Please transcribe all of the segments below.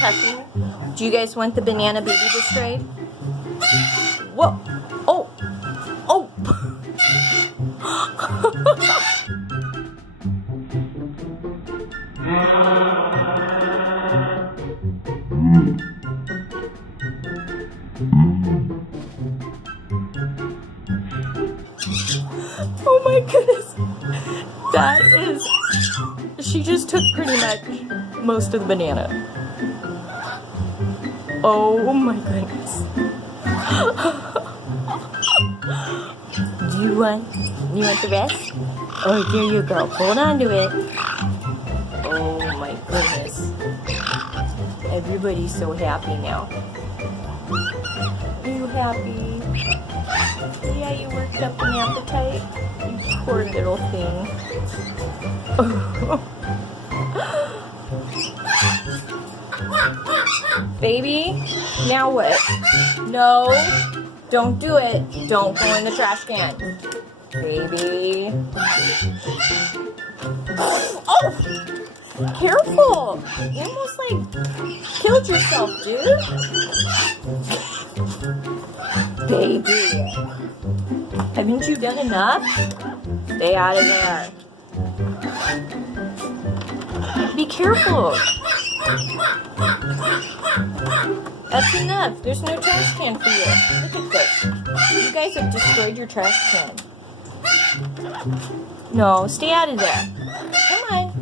Puffy, do you guys want the banana baby destroyed? Whoa! Oh! Oh! Oh my goodness! That is... She just took pretty much most of the banana. Oh my goodness. Do you want the rest? Oh, here you go. Hold on to it. Oh my goodness. Everybody's so happy now. Are you happy? Yeah, you worked up an appetite? You poor little thing. Baby, now what? No, don't do it. Don't go in the trash can. Baby. Oh, careful. You almost like killed yourself, dude. Baby. Haven't you done enough? Stay out of there. Be careful. That's enough. There's no trash can for you. Look at this. You guys have destroyed your trash can. No, stay out of there. Come on.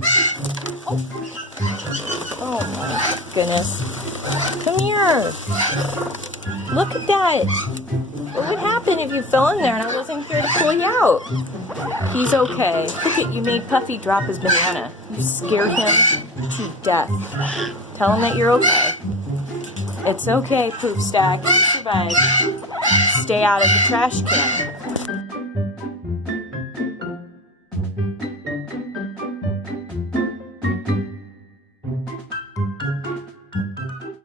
Oh my goodness. Come here. Look at that. What would happen if you fell in there and I wasn't here to pull you out? He's okay. Look at you made Puffy drop his banana. You scared him to death. Tell him that you're okay. It's okay, Poop Stack. You survived. Stay out of the trash can.